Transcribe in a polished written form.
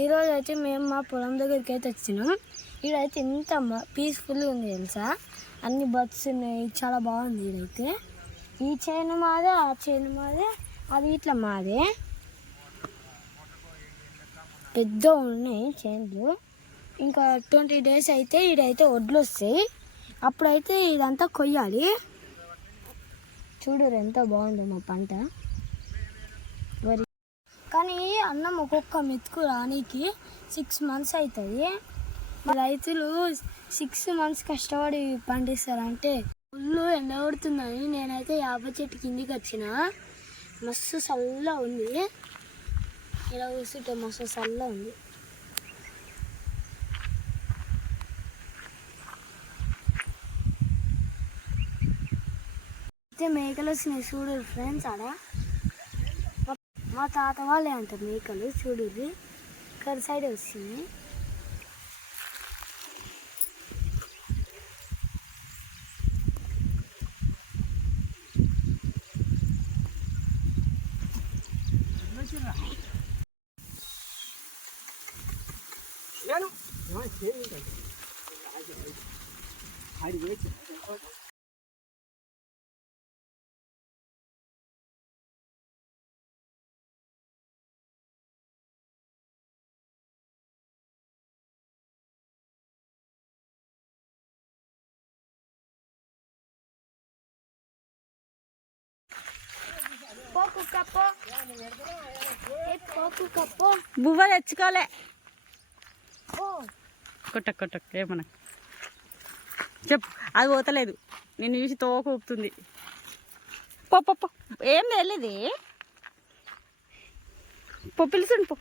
ఈరోజు అయితే మేము మా పొలం దగ్గరికి అయితే వచ్చినాం. ఈడైతే ఎంత పీస్ఫుల్గా ఉంది తెలుసా, అన్ని బర్డ్స్ ఉన్నాయి, చాలా బాగుంది. ఈడైతే ఈ చైన్ మాదే, ఆ చైన్ మాదే, అది ఇట్లా మాదే, పెద్ద ఉన్నాయి చైన్లు. ఇంకా 20 days అయితే ఈడైతే వడ్లు వస్తాయి, అప్పుడైతే ఇదంతా కొయ్యాలి. చూడరు ఎంత బాగుంది మా పంట వరి. కానీ అన్నం ఒక్కొక్క మెతుకు రానికి 6 months అవుతుంది. రైతులు 6 months కష్టపడి పండిస్తారంటే ఫుల్ ఎండ కొడుతుందని నేనైతే యాప చెట్టు కిందికి వచ్చిన. మస్తు చల్ల ఉంది, ఇలా కూర్చుంటే మస్తు చల్ల ఉంది. అయితే మేకలు వచ్చినాయి చూడరు ఫ్రెండ్స్. ఆడ మా తాత వాళ్ళే అంటారు మేకలు. చూడుర్రి కర్ సైడ్ వచ్చింది. బువ్వ తెచ్చుకోలే, కొట్ట ఏమన్నా చెప్పు. అది పోతలేదు, నేను చూసి తోక ఊపుతుంది. పో ఏం తెలియదు, పో పిలుచుండి పో.